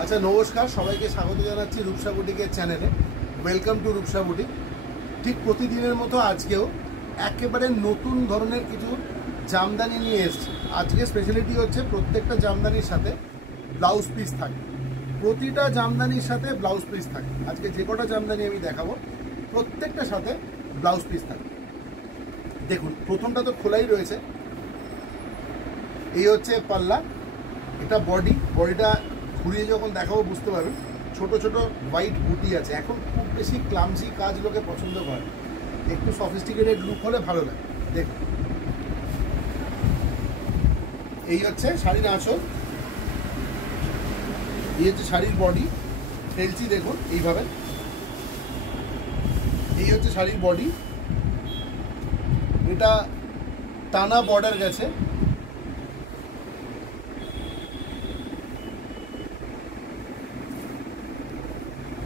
আচ্ছা নমস্কার, সবাইকে স্বাগত জানাচ্ছি রূপসা বুটিকের চ্যানেলে। Welcome to Rupsa boutique. ঠিক প্রতিদিনের মতো আজকেও একেবারে নতুন ধরনের কিছু জামদানি নিয়ে এসেছি। আজকে স্পেশালিটি হচ্ছে প্রত্যেকটা জামদানির সাথে ব্লাউজ পিস থাকে। প্রতিটা জামদানির সাথে ব্লাউজ পিস থাকে। আজকে যে কটা জামদানি আমি দেখাবো প্রত্যেকটার সাথে ব্লাউজ পিস থাকে। দেখুন, প্রথমটা তো খোলাই রয়েছে। এই হচ্ছে পাল্লা, এটা বডিটা ঘুরিয়ে যখন দেখাবো বুঝতে পারবেন। ছোট ছোট হোয়াইট বুটি আছে। এখন খুব বেশি ক্লামসি কাজ লোকে পছন্দ করে, একটু সফিস্টিকেটেড লুক হলে ভালো লাগে। দেখুন, এই হচ্ছে শাড়ির আঁচল, এই হচ্ছে শাড়ির বডি। ফেলছি দেখুন এইভাবে। এই হচ্ছে শাড়ির বডি, এটা টানা বর্ডার গেছে।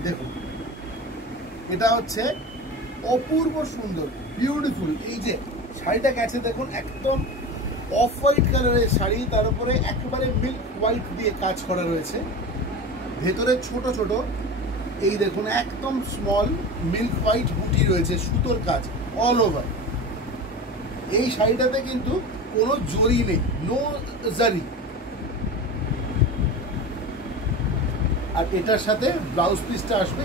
দেখুন, এটা হচ্ছে অপূর্ব সুন্দর, বিউটিফুল। এই যে শাড়িটা গেছে দেখুন, একদম অফ হোয়াইট কালারের শাড়ি, তার উপরে একেবারে মিল্ক হোয়াইট দিয়ে কাজ করা রয়েছে। ভেতরে ছোট ছোট এই দেখুন একদম স্মল মিল্ক হোয়াইট বুটি রয়েছে, সুতোর কাজ অল ওভার। এই শাড়িটাতে কিন্তু কোনো জরি নেই, নো জারি। আর এটার সাথে ব্লাউজ পিসটা আসবে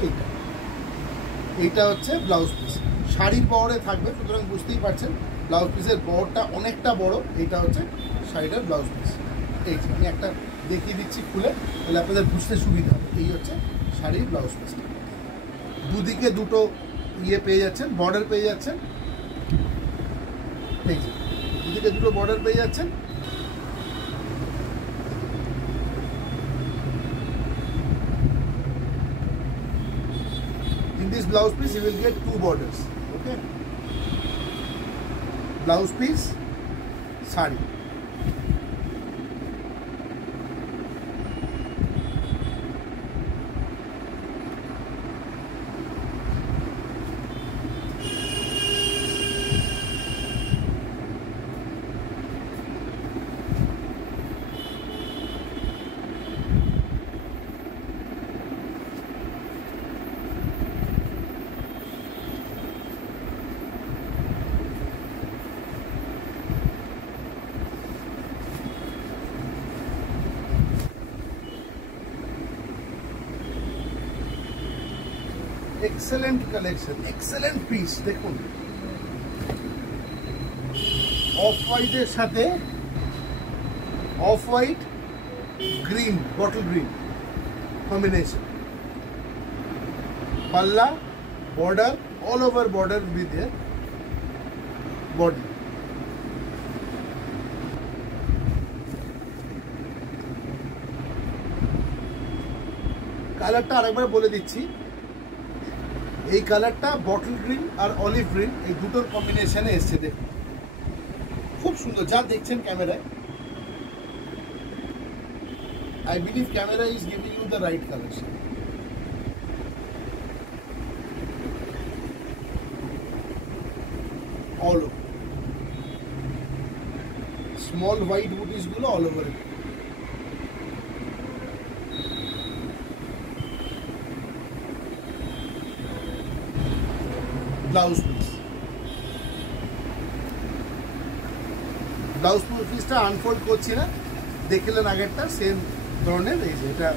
এইটা হচ্ছে ব্লাউজ পিস। শাড়ির বহরে থাকবে, সুতরাং বুঝতেই পারছেন ব্লাউজ পিসের বহরটা অনেকটা বড়। এইটা হচ্ছে শাড়িটার ব্লাউজ পিস। এই যে আমি একটা দেখিয়ে দিচ্ছি খুলে, তাহলে আপনাদের বুঝতে সুবিধা হবে। এই হচ্ছে শাড়ির ব্লাউজ পিসটা। দুদিকে দুটো পেয়ে যাচ্ছেন, বর্ডার পেয়ে যাচ্ছেন। এই যে দুদিকে দুটো বর্ডার পেয়ে যাচ্ছেন। In this blouse piece you will get two borders. Okay, blouse piece, sari. Excellent collection, excellent piece. দেখুন, অফ হোয়াইটের সাথে off white green, bottle green combination. পাল্লা, border, all over border with a body. কালারটা আরেকবার বলে দিচ্ছি, এই কালারটা বটল গ্রিন আর অলিভ গ্রিন, এই দুটোর কম্বিনেশনে এসছে। দেখুন খুব সুন্দর, যা দেখছেন ক্যামেরায়। I believe camera is giving you the right collection. All over small white বুটিস গুলো all over. Blouse piece, blouse পিসটা আনফোল্ড করছি না, দেখলেন আগেরটা সেম ধরনের। এই যে এটা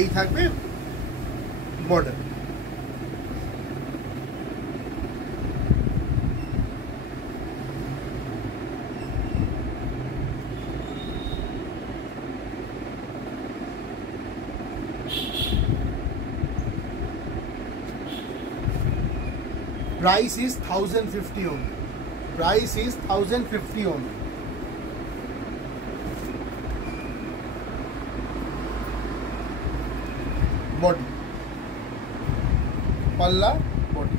এই থাকবে border. Price is 1050 only. Price is 1050 only. Body, palla, body.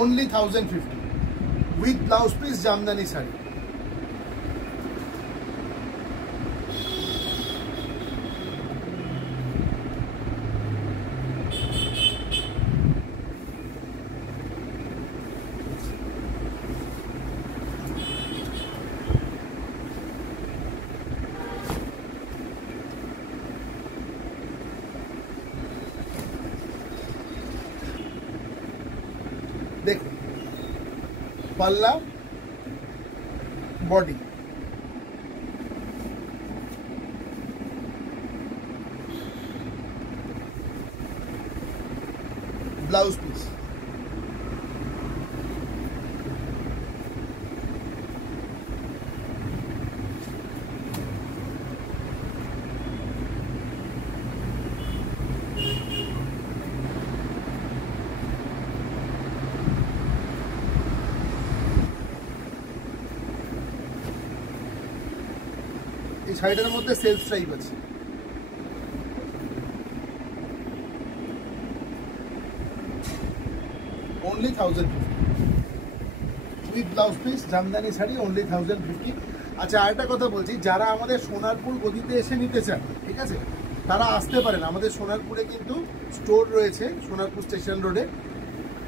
Only 1050 with blouse piece jamdani sari. পাল্লা, বডি। Blouse piece. এই শাড়িটার মধ্যে সেলস টাইপ আছে। only 1050 with blouse piece, Jamdani sari only 1050। আচ্ছা আরেকটা কথা বলছি, যারা আমাদের সোনারপুর গদিতে এসে নিতে চান, ঠিক আছে, তারা আসতে পারেন। আমাদের সোনারপুরে কিন্তু স্টোর রয়েছে, সোনারপুর স্টেশন রোডে,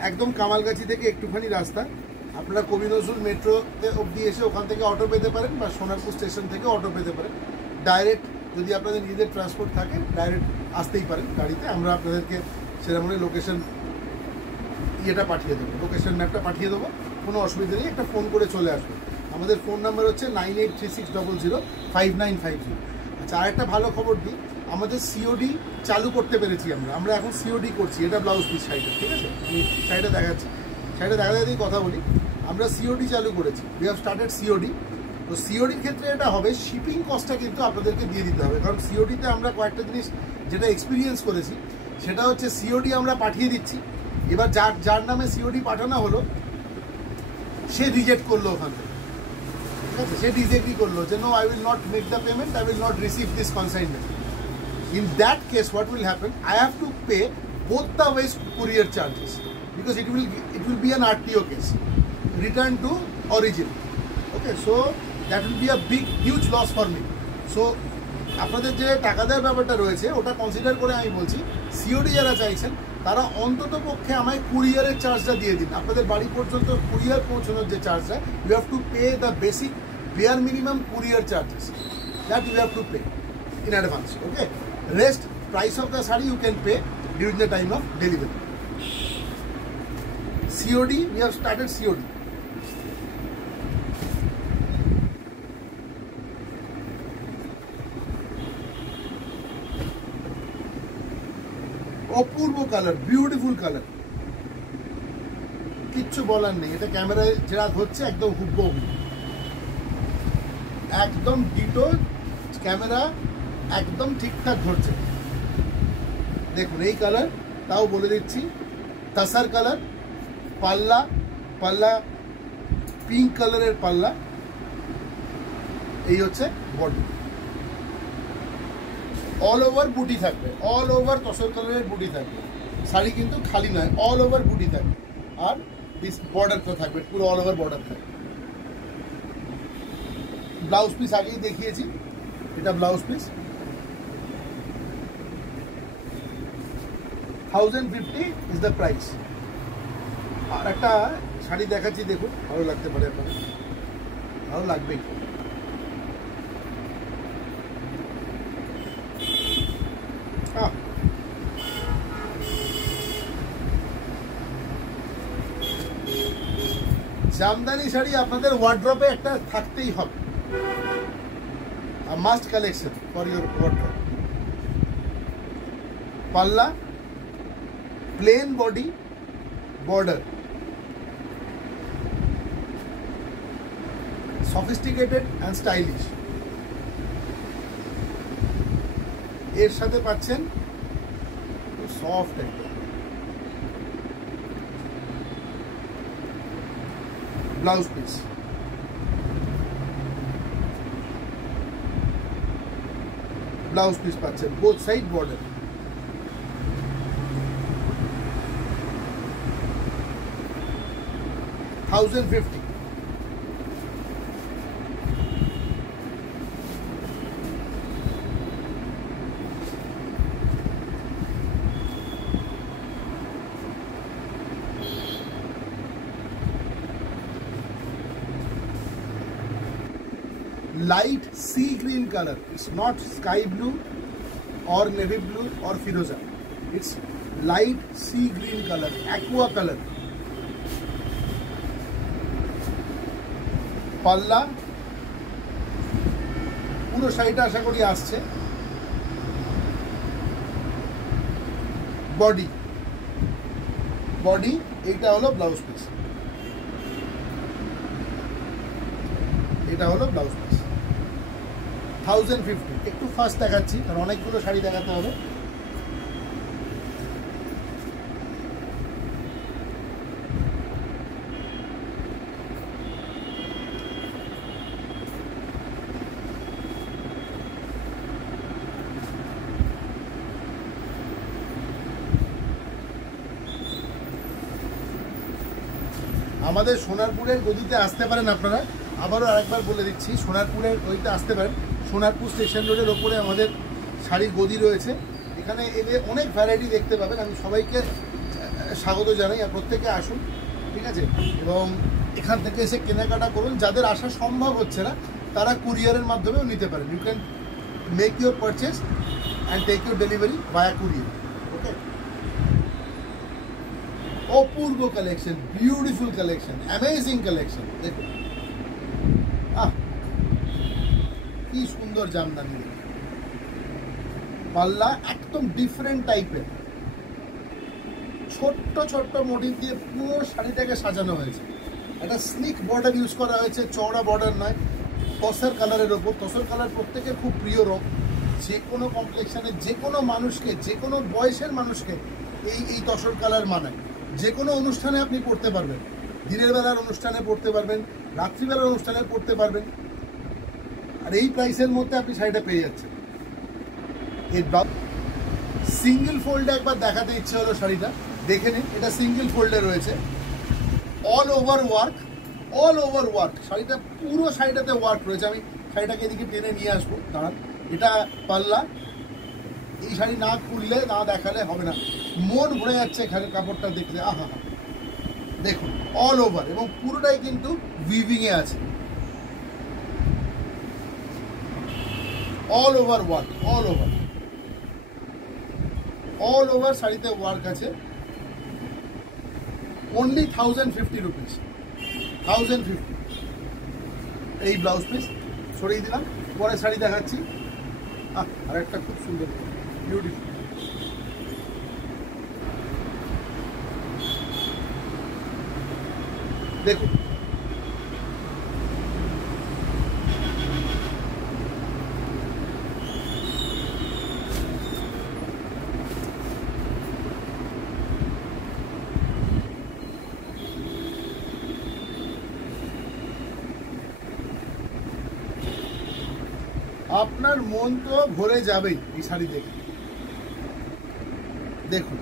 একদম কামালগাছি থেকে একটুখানি রাস্তা। আপনারা কবি নজরুল মেট্রোতে অবধি এসে ওখান থেকে অটো পেতে পারেন, বা সোনারপুর স্টেশন থেকে অটো পেতে পারেন। ডাইরেক্ট যদি আপনাদের নিজেদের ট্রান্সপোর্ট থাকে, ডাইরেক্ট আসতেই পারেন গাড়িতে। আমরা আপনাদেরকে সেরকম লোকেশন ইয়েটা পাঠিয়ে দেবো, লোকেশন ম্যাপটা পাঠিয়ে দেবো, কোনো অসুবিধা নেই। একটা ফোন করে চলে আসবে। আমাদের ফোন নাম্বার হচ্ছে 9836005950। আচ্ছা আরেকটা ভালো খবর দিই, আমাদের সিওডি চালু করতে পেরেছি আমরা এখন সিওডি করছি। এটা ব্লাউজ পিস শাড়িটা, ঠিক আছে, আমি শাড়িটা দেখাচ্ছি। শাড়িটা দেখা দিয়ে কথা বলি, আমরা সিওডি চালু করেছি, উই হ্যাভ স্টার্টেড সিওডি। তো সিওডির ক্ষেত্রে এটা হবে, শিপিং কস্টটা কিন্তু আপনাদেরকে দিয়ে দিতে হবে। কারণ সিওডিতে আমরা কয়েকটা জিনিস যেটা এক্সপিরিয়েন্স করেছি, সেটা হচ্ছে সিওডি আমরা পাঠিয়ে দিচ্ছি, এবার যার নামে সিওডি পাঠানো হলো সে রিজেক্ট করলো ওখান থেকে, ঠিক আছে, সে ডিসএগ্রি করলো যে no, I will not make the payment, I will not receive this consignment. In that case, what will happen? I have to pay both the ways courier charges, because it will be an RTO case, return to origin. Okay, so that will be a huge loss for me. So আপনাদের যে টাকা দেওয়ার ব্যাপারটা রয়েছে ওটা consider করে আমি বলছি, সিওডি যারা চাইছেন তারা অন্তত পক্ষে আমায় কুরিয়ারের চার্জটা দিয়ে দিন। আপনাদের বাড়ি পর্যন্ত কুরিয়ার পৌঁছানোর যে চার্জটা, you have to pay the basic bare minimum courier charges, that you have to pay in advance. Okay, rest price of the sari you can pay during the time of delivery. COD, we have started COD. Apurba colour, beautiful colour, কিচ্ছু বলার নেই। এটা ক্যামেরায় যেটা হচ্ছে একদম হুবহু, একদম ডিটো, ক্যামেরা একদম ঠিকঠাক ধরছে। দেখুন এই কালার, তাও বলে দিচ্ছি, তাসার কালার, পাল্লা পিঙ্ক কালারের পাল্লা, এই হচ্ছে বডি। অল ওভার বুটি থাকবে, অল ওভার তসর কালারের বুটি থাকবে। শাড়ি কিন্তু খালি নয়, অল ওভার বুটি থাকবে। আর বর্ডারটা থাকবে, পুরো অল ওভার বর্ডার থাকবে। ব্লাউজ পিস আগেই দেখিয়েছি, এটা blouse piece. 1050 is the price. আর একটা শাড়ি দেখাচ্ছি, দেখুন, ভালো লাগতে পারে আপনার, ভালো লাগবেই। জামদানি শাড়ি আপনাদের ওয়ার্ড্রপে একটা থাকতেই হবে, must collection for your wardrobe. পাল্লা, plain body, border, sophisticated and stylish. এর সাথে পাচ্ছেন soft blouse piece. Blouse piece পাচ্ছেন both side border. $1050। Light sea green color. It's not sky blue or navy blue or firoza. It's light sea green color, aqua color. পাল্লা, পুরো শাড়িটা আশা করি আসছে। Body, এইটা হলো ব্লাউজ পিস, এটা হলো ব্লাউজ পিস। 1050। একটু ফাস্ট দেখাচ্ছি কারণ অনেকগুলো শাড়ি দেখাতে হবে। আমাদের সোনারপুরের গদিতে আসতে পারেন আপনারা। আবারও আরেকবার বলে দিচ্ছি, সোনারপুরের গদিতে আসতে পারেন। সোনারপুর স্টেশন রোডের ওপরে আমাদের শাড়ির গদি রয়েছে। এখানে এলে অনেক ভ্যারাইটি দেখতে পাবেন। আমি সবাইকে স্বাগত জানাই, আর প্রত্যেকে আসুন, ঠিক আছে? এবং এখান থেকে এসে কেনাকাটা করুন। যাদের আসা সম্ভব হচ্ছে না তারা কুরিয়ারের মাধ্যমেও নিতে পারেন। You can make your purchase and take your delivery via courier. Okay, অপূর্ব collection, beautiful collection, amazing collection. দেখুন কি সুন্দর জামদানি, পাল্লা একদম ডিফারেন্ট টাইপের, ছোট্ট ছোট্ট মোটিভ দিয়ে পুরো শাড়িটাকে সাজানো হয়েছে। একটা স্লিক বর্ডার ইউজ করা হয়েছে, চওড়া বর্ডার নয়। তসর কালারের ওপর, তসর কালার প্রত্যেকের খুব প্রিয় রং। যে কোনো কমপ্লেক্সনের যে কোনো মানুষকে, যে কোনো বয়সের মানুষকে এই তসর কালার মানায়। যে কোনো অনুষ্ঠানে আপনি পড়তে পারবেন, দিনের বেলার অনুষ্ঠানে পড়তে পারবেন, রাত্রিবেলার অনুষ্ঠানে পড়তে পারবেন, আর এই প্রাইসের মধ্যে আপনি শাড়িটা পেয়ে যাচ্ছেন। এর সিঙ্গেল ফোল্ডে একবার দেখাতে ইচ্ছে হলো শাড়িটা, দেখে নিন। এটা সিঙ্গেল ফোল্ডে রয়েছে, অল ওভার ওয়ার্ক, শাড়িটা পুরো শাড়িটাতে ওয়ার্ক রয়েছে। আমি শাড়িটাকে এদিকে টেনে নিয়ে আসবো, দাঁড়ান। এটা পাল্লা। এই শাড়ি না খুললে, না দেখালে হবে না, মন ভরে যাচ্ছে এখানে কাপড়টা দেখলে। আহা, দেখুন অল ওভার, এবং পুরোটাই কিন্তু উইভিং এ আছে। All over work, all over শাড়িতে ওয়ার্ক আছে। Only 1050 rupees, 1050। এই ব্লাউজ পিস সরিয়ে দিলাম, পরে শাড়ি দেখাচ্ছি। আর একটা খুব সুন্দর, বিউটিফুল। দেখুন আপনার মন তো ভরে যাবেই এই শাড়ি দেখে। দেখুন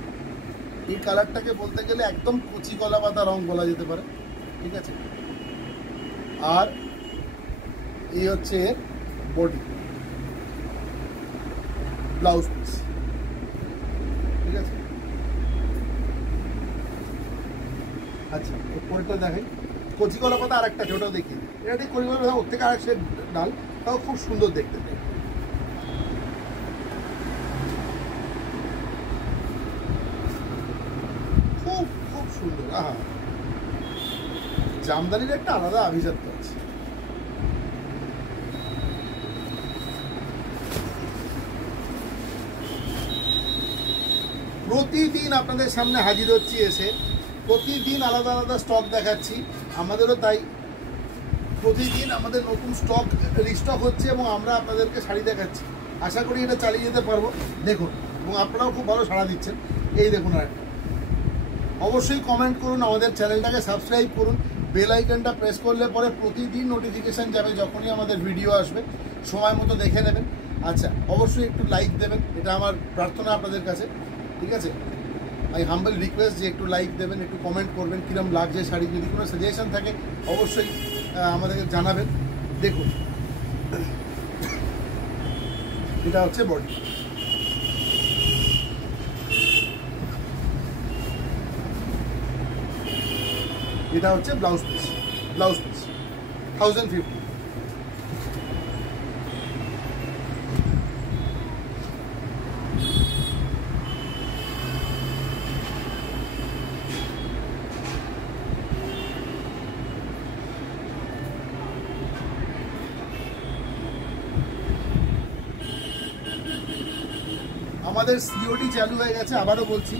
এই কালারটাকে বলতে গেলে একদম কচি কলা পাতা রং বলা যেতে পারে, ঠিক আছে? আর এই হচ্ছে বডি, ব্লাউজ পিস, ঠিক আছে? আচ্ছা, পরেরটা দেখাই। কচি কলা পাতা আর একটা ছোট দেখি, এটা ঠিক কচি কলা পাতা, ওর থেকে আর সে ডাল, তাও খুব সুন্দর দেখতে। খুব খুব সুন্দর। জামদানির একটা আলাদা আভিজাত্য আছে। প্রতিদিন আপনাদের সামনে হাজির হচ্ছি এসে, প্রতিদিন আলাদা আলাদা স্টক দেখাচ্ছি। আমাদেরও তাই, প্রতিদিন আমাদের নতুন স্টক রিস্টক হচ্ছে এবং আমরা আপনাদেরকে শাড়ি দেখাচ্ছি। আশা করি এটা চালিয়ে যেতে পারবো। দেখুন, এবং আপনারাও খুব ভালো সাড়া দিচ্ছেন। এই দেখুন আরেকটা। অবশ্যই কমেন্ট করুন, আমাদের চ্যানেলটাকে সাবস্ক্রাইব করুন, বেল আইকনটা প্রেস করলে পরে প্রতিদিন নোটিফিকেশান যাবে যখনই আমাদের ভিডিও আসবে, সময় মতো দেখে নেবেন। আচ্ছা, অবশ্যই একটু লাইক দেবেন, এটা আমার প্রার্থনা আপনাদের কাছে, ঠিক আছে? আই হাম্বল রিকোয়েস্ট যে একটু লাইক দেবেন, একটু কমেন্ট করবেন কীরকম লাগছে শাড়ি। যদি কোনো সাজেশন থাকে অবশ্যই আমাদেরকে জানাবেন। দেখুন এটা হচ্ছে বডি, এটা হচ্ছে ব্লাউজ পিস, 1050। আমাদের সিওডি চালু হয়ে গেছে, আবারও বলছি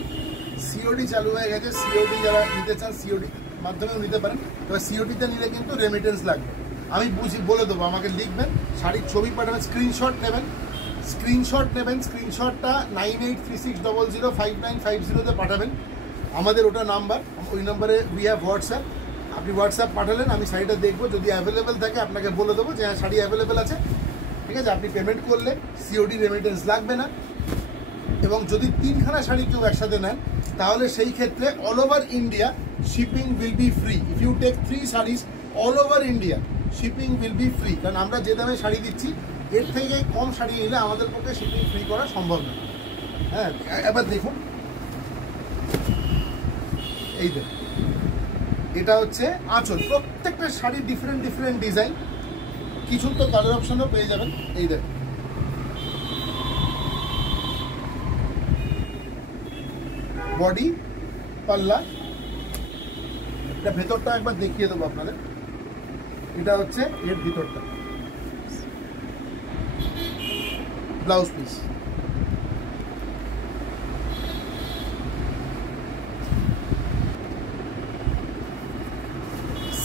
সিওডি চালু হয়ে গেছে। সিওডি যারা নিতে চান সিওডি মাধ্যমেও নিতে পারেন। এবার সিওডিতে নিলে কিন্তু রেমিটেন্স লাগবে, আমি বলে দেবো, আমাকে লিখবেন, শাড়ির ছবি পাঠাবেন, স্ক্রিনশট নেবেন, স্ক্রিনশটটা 9836005950 পাঠাবেন। আমাদের ওটা নাম্বার, ওই নাম্বারে উই হ্যাভ হোয়াটসঅ্যাপ। আপনি হোয়াটসঅ্যাপ পাঠালেন, আমি শাড়িটা দেখবো, যদি অ্যাভেলেবেল থাকে আপনাকে বলে দেবো যে হ্যাঁ শাড়ি অ্যাভেলেবেল আছে, ঠিক আছে। আপনি পেমেন্ট করলে সিওডি রেমিটেন্স লাগবে না। এবং যদি 3খানা শাড়ি কেউ একসাথে নেন তাহলে সেই ক্ষেত্রে all over India shipping will be free. If you take 3 saris all over India shipping will be free. কারণ আমরা যে দামে শাড়ি দিচ্ছি এর থেকে কম শাড়ি নিলে আমাদের পক্ষে শিপিং ফ্রি করা সম্ভব না। হ্যাঁ, এবার দেখুন, এই দেখুন, এটা হচ্ছে আঁচল। প্রত্যেকটা শাড়ি ডিফারেন্ট ডিজাইন, কিছু তো কালার অপশনও পেয়ে যাবেন। এই দেখুন, বডি, পাল্লা, এটা ভেতরটা একবার দেখিয়ে দেবো আপনাদের। এটা হচ্ছে এর ভিতরটা, ব্লাউজ পিস।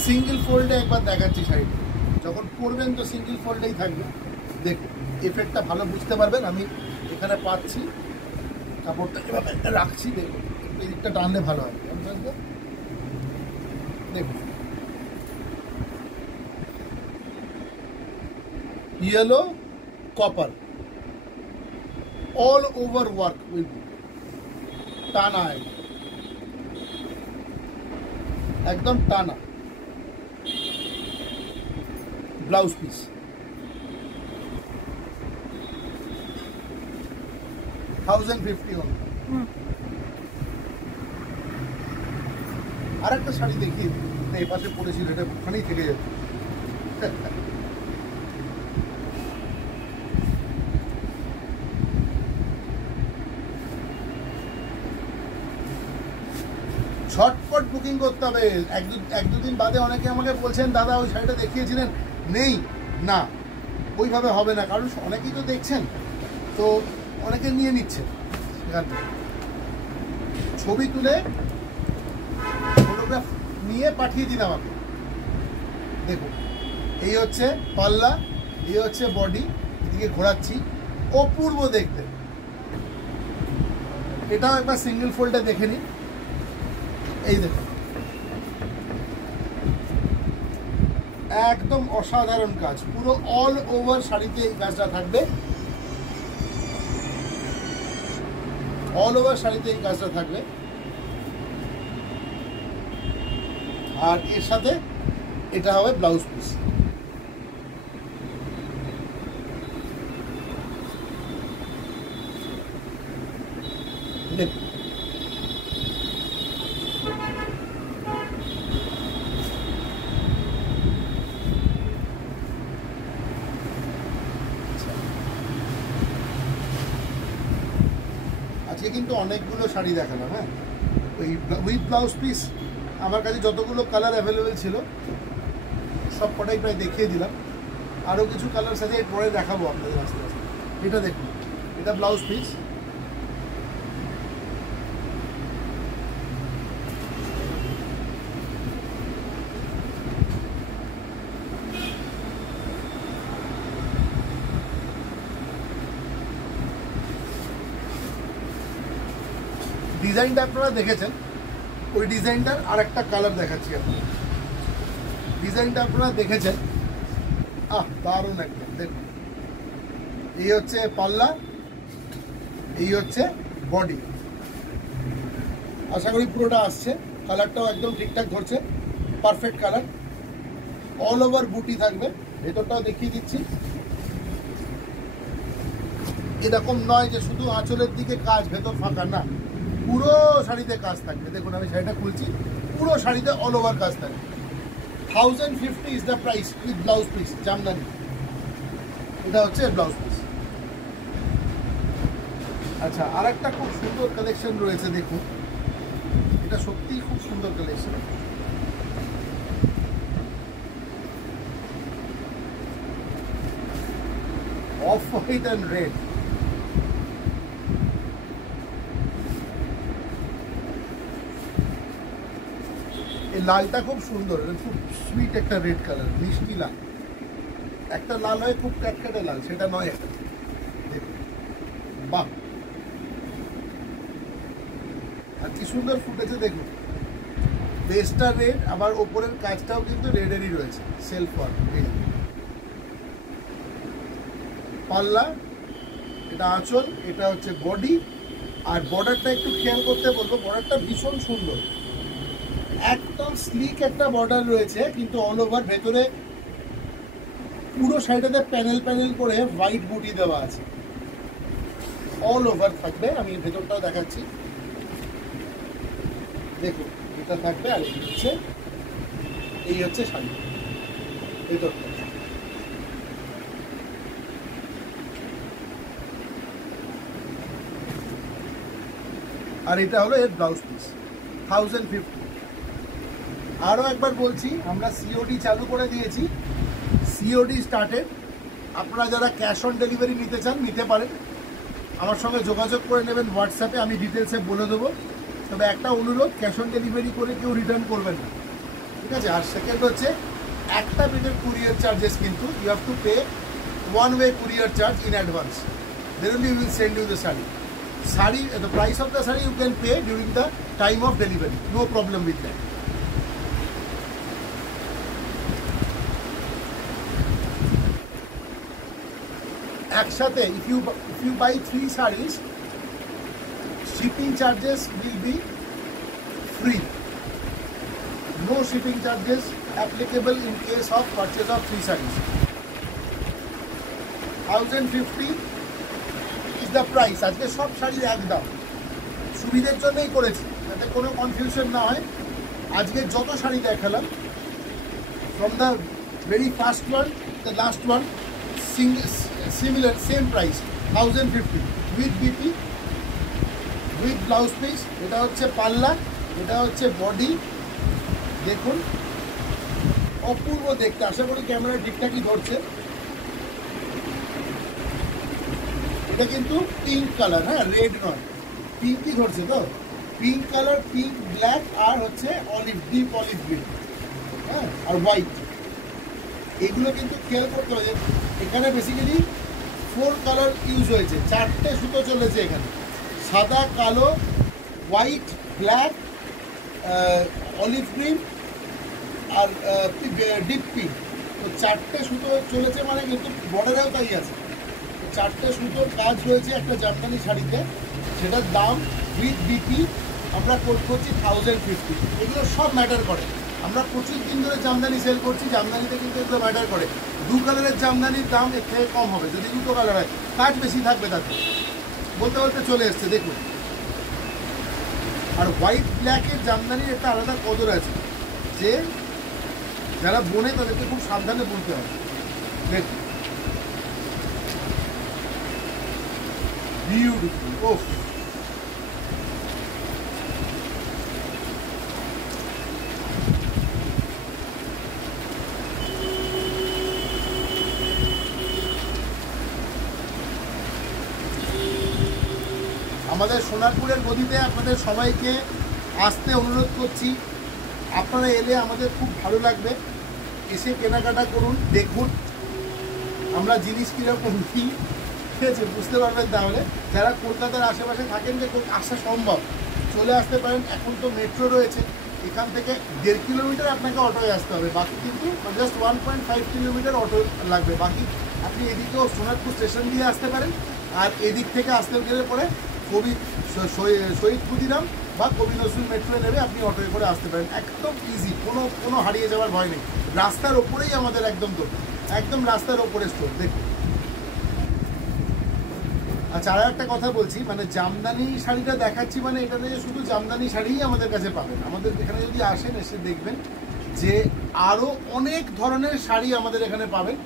সিঙ্গেল ফোল্ডে একবার দেখাচ্ছি শাড়িটা, যখন পরবেন তো সিঙ্গেল ফোল্ডেই থাকবে। দেখুন এফেক্টটা ভালো বুঝতে পারবেন। আমি এখানে পাচ্ছি, কাপড়টা এভাবে রাখছি, দেখুন এই দিকটা টানলে ভালো হবে। দেখুন yellow copper all over work with টানা, একদম টানা ব্লাউজ পিস। $1050 আর একটা শাড়ি দেখি, এই পাশে পড়েছিল, এটা ওখানেই থেকে যাবে। ঝটপট বুকিং করতে হবে। এক দুদিন বাদে অনেকে আমাকে বলছেন দাদা ওই শাড়িটা দেখিয়েছিলেন, নেই না, ওইভাবে হবে না। কারণ অনেকেই তো দেখছেন, তো অনেকে নিয়ে নিচ্ছে সেখান থেকে ছবি তুলে ফটোগ্রাফ নিয়ে পাঠিয়ে দিন আমাকে। দেখুন এই হচ্ছে পাল্লা, এই হচ্ছে বডি, এদিকে ঘোরাচ্ছি, অপূর্ব দেখতে। এটাও একবার সিঙ্গেল ফোল্ডে দেখে নিন। এই দেখুন একদম অসাধারণ কাজ, পুরো অল ওভার শাড়িতে এই কাজটা থাকবে, অল ওভার শাড়িতে এই কাজটা থাকবে। আর এর সাথে এটা হবে ব্লাউজ পিস। দেখুন আজকে কিন্তু অনেকগুলো শাড়ি দেখালাম। হ্যাঁ, ওই উইথ ব্লাউজ পিস আমার কাছে যতগুলো কালার অ্যাভেলেবেল ছিল সব কটাই প্রায় দেখিয়ে দিলাম। আরও কিছু কালার সাথে পরে দেখাবো আপনাদের আস্তে আস্তে। এটা দেখুন, এটা ব্লাউজ পিস, ডিজাইনটা আপনারা দেখেছেন, ওই ডিজাইনটার আর একটা কালার দেখাচ্ছি আপনাদের। ডিজাইনটা আপনারা দেখেছেন, দারুণ একদম। দেখুন এই হচ্ছে পাল্লা, এই হচ্ছে বডি। আশা করি পুরোটা আসছে, কালারটাও একদম ঠিকঠাক ধরছে, পারফেক্ট কালার। অল ওভার বুটি থাকবে, ভেতরটাও দেখিয়ে দিচ্ছি। এরকম নয় যে শুধু আঁচলের দিকে কাজ, ভেতর ফাঁকা, না, পুরো শাড়িতে কাজ থাকবে। দেখুন আমি শাড়িটা খুলছি, পুরো শাড়িতে অল ওভার কাজ থাকবে। 1050 is the price with blouse piece, Jamdani. এটা হচ্ছে ব্লাউজ পিস। আচ্ছা, আর একটা খুব সুন্দর কালেকশন রয়েছে, দেখুন এটা সত্যিই খুব সুন্দর collection. Off white and red, লালটা খুব সুন্দর, খুব সুইট একটা রেড কালার, মিষ্টি লাল। একটা লাল হয় খুব ক্যাটক্যাটে লাল, সেটা নয় একটা। দেখুন বাহ, আর কি সুন্দর ফুটেছে দেখুন। বেসটা রেড, আবার ওপরের কাজটাও কিন্তু রেডেরই রয়েছে, সেলফ ওয়ার্ক। পাল্লা, এটা আঁচল, এটা হচ্ছে বডি। আর বর্ডারটা একটু খেয়াল করতে বলবো, বর্ডারটা ভীষণ সুন্দর, একদম স্লিক একটা বর্ডার রয়েছে, কিন্তু অল ওভার ভেতরে পুরো সাইডেতে প্যানেল প্যানেল করে হোয়াইট বুটি দেওয়া আছে, অল ওভার থাকবে। আমি ভেতরটাও দেখাচ্ছি, দেখুন এটা থাকবে। আর এই হচ্ছে শাড়ি ভেতরটা। আর এটা হলো এর ব্লাউজ পিস, 1050। আরও একবার বলছি, আমরা সিওডি চালু করে দিয়েছি, সিওডি স্টার্টেড। আপনারা যারা ক্যাশ অন ডেলিভারি নিতে চান নিতে পারেন, আমার সঙ্গে যোগাযোগ করে নেবেন হোয়াটসঅ্যাপে, আমি ডিটেলসে বলে দেবো। তবে একটা অনুরোধ, ক্যাশ অন ডেলিভারি করে কেউ রিটার্ন করবেন না, ঠিক আছে? আর সেকেন্ড হচ্ছে, একটা মিটার কুরিয়ার চার্জেস, কিন্তু you have to pay one way courier charge in advance, then only we will send you the sari. The price of the sari you can pay during the time of delivery, no problem with that. একসাথে if you buy 3 sarees, shipping charges will be free, no shipping charges applicable in case of purchase of 3 sarees. 1050 is the price। আজকে সব শাড়ির একদম সুবিধের জন্যই করেছি, যাতে কোনো কনফিউশন না হয়। আজকে যত শাড়ি দেখালাম, from the very first one the last one, similar same price, 1050 with BP, with blouse piece. এটা হচ্ছে পাল্লা, এটা হচ্ছে বডি। দেখুন অপূর্ব দেখতে, আশা করি ক্যামেরা ঠিকঠাকই ধরছে। এটা কিন্তু পিঙ্ক কালার, হ্যাঁ রেড নয়, পিঙ্কই ধরছে তো। পিঙ্ক কালার, পিঙ্ক, ব্ল্যাক, আর হচ্ছে অলিভ, ডিপ অলিভ গ্রিন, হ্যাঁ, আর হোয়াইট। এগুলো কিন্তু খেয়াল করতে হবে, এখানে বেসিক্যালি 4 কালার ইউজ হয়েছে, 4টে সুতো চলেছে এখানে, সাদা, কালো, হোয়াইট, ব্ল্যাক, অলিভ গ্রিন আর ডিপ পিঙ্ক। তো 4টে সুতো চলেছে, মানে কিন্তু বর্ডারেও তাই আছে। 4টে সুতোর কাজ রয়েছে একটা জামদানি শাড়িতে, সেটার দাম উইথ বিপি আমরা কোট করছি 1050। এগুলো সব ম্যাটার করে, আমরা প্রচুর দিন ধরে জামদানি সেল করছি, জামদানিতে কিন্তু এগুলো ম্যাটার করে। 2 কালারের জামদানির দাম এর থেকে কম হবে, যদি 2 কালার হয়, কাজ বেশি থাকবে তাতে। বলতে বলতে চলে এসছে দেখুন। আর হোয়াইট ব্ল্যাকের জামদানির একটা আলাদা কদর আছে, যে যারা বোনে তাদেরকে খুব সাবধানে বলতে হবে। দেখুন বিউটিফুল, ওফ। আমাদের সোনারপুরের গদিতে আপনাদের সবাইকে আসতে অনুরোধ করছি। আপনারা এলে আমাদের খুব ভালো লাগবে, এসে কেনাকাটা করুন, দেখুন আমরা জিনিস কীরকম কী, ঠিক আছে, বুঝতে পারবেন। তাহলে যারা কলকাতার আশেপাশে থাকেন, যে আসা সম্ভব, চলে আসতে পারেন। এখন তো মেট্রো রয়েছে, এখান থেকে 1.5 কিলোমিটার আপনাকে অটোয় আসতে হবে, বাকি কিন্তু জাস্ট 1.5 কিলোমিটার অটো লাগবে। বাকি আপনি এদিকেও সোনারপুর স্টেশন দিয়ে আসতে পারেন, আর এদিক থেকে আসতে গেলে পরে শহীদ ক্ষুদিরাম বা কবি নজরুল মেট্রো নেবে, আপনি অটোয় করে আসতে পারেন। একদম ইজি, কোনো হারিয়ে যাওয়ার ভয় নেই। রাস্তার ওপরেই আমাদের একদম দোকান, একদম রাস্তার ওপরে স্টোর। দেখুন, আচ্ছা আর একটা কথা বলছি, মানে জামদানি শাড়িটা দেখাচ্ছি, মানে এটাতে শুধু জামদানি শাড়িই আমাদের কাছে পাবেন। আমাদের এখানে যদি আসেন, এসে দেখবেন যে আরও অনেক ধরনের শাড়ি আমাদের এখানে পাবেন।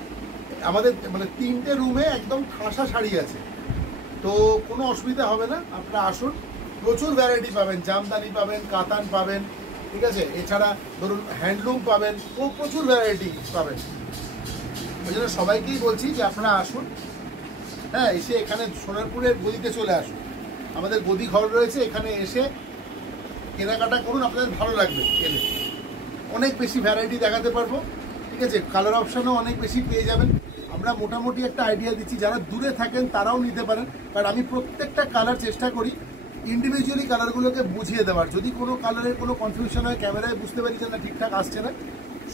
আমাদের মানে 3টে রুমে একদম ঠাসা শাড়ি আছে, তো কোনো অসুবিধা হবে না। আপনারা আসুন, প্রচুর ভ্যারাইটি পাবেন, জামদানি পাবেন, কাতান পাবেন, ঠিক আছে, এছাড়া ধরুন হ্যান্ডলুম পাবেন, প্রচুর ভ্যারাইটি পাবেন। ওই জন্য সবাইকেই বলছি যে আপনারা আসুন, হ্যাঁ, এসে এখানে সোনারপুরের গদিতে চলে আসুন। আমাদের গদি ঘর রয়েছে, এখানে এসে কেনাকাটা করুন, আপনাদের ভালো লাগবে এলে। অনেক বেশি ভ্যারাইটি দেখাতে পারবো, ঠিক আছে। কালার অপশানও অনেক বেশি পেয়ে যাবেন। আমরা মোটামুটি একটা আইডিয়া দিচ্ছি, যারা দূরে থাকেন তারাও নিতে পারেন, কারণ আমি প্রত্যেকটা কালার চেষ্টা করি ইন্ডিভিজুয়ালি কালারগুলোকে বুঝিয়ে দেওয়ার। যদি কোনো কালারের কোনো কনফিউশন হয়, ক্যামেরায় বুঝতে পারি যে না ঠিকঠাক আসছে না,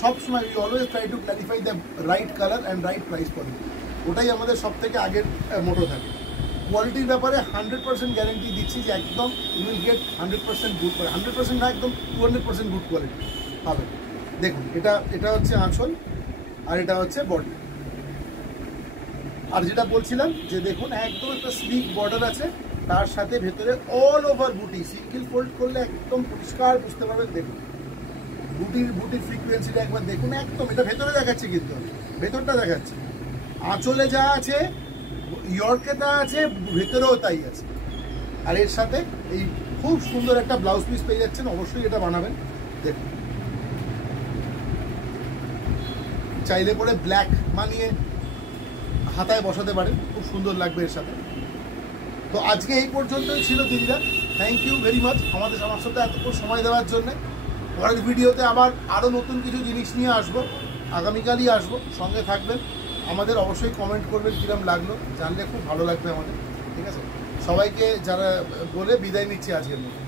সবসময় we always try to clarify the right colour and right price point. ওটাই আমাদের সব থেকে আগের মোটো থাকে। কোয়ালিটির ব্যাপারে 100% গ্যারেন্টি দিচ্ছি যে একদম you will get 100% good quality, 100% না একদম 200% গুড কোয়ালিটি পাবেন। দেখুন এটা হচ্ছে আঁচল আর এটা হচ্ছে বডি। আর যেটা বলছিলাম যে দেখুন একদম একটা স্লিক বর্ডার আছে, তার সাথে ভেতরে অল ওভার বুটি, সিঙ্গেল ফোল্ড করলে একদম পরিষ্কার বুঝতে পারবেন। দেখুন বুটির ফ্রিকোয়েন্সিটা একবার দেখুন, একদম এটা ভেতরে দেখাচ্ছে, কিন্তু ভেতরটা দেখাচ্ছে। আঁচলে যা আছে, ইয়র্কে তা আছে, ভেতরেও তাই আছে। আর এর সাথে এই খুব সুন্দর একটা ব্লাউজ পিস পেয়ে যাচ্ছেন, অবশ্যই এটা বানাবেন। দেখুন চাইলে পরে ব্ল্যাক মানিয়ে হাতায় বসাতে পারেন, খুব সুন্দর লাগবে এর সাথে। তো আজকে এই পর্যন্তই ছিল দিদিরা, থ্যাংক ইউ ভেরি মাচ আমার সাথে এতক্ষণ সময় দেওয়ার জন্য। পরের ভিডিওতে আবার আরও নতুন কিছু জিনিস নিয়ে আসবো, আগামীকালই আসবো, সঙ্গে থাকবেন। আমাদের অবশ্যই কমেন্ট করবেন কীরকম লাগলো, জানলে খুব ভালো লাগবে আমাদের, ঠিক আছে। সবাইকে যারা বলে বিদায় নিচ্ছি আজকের মতো।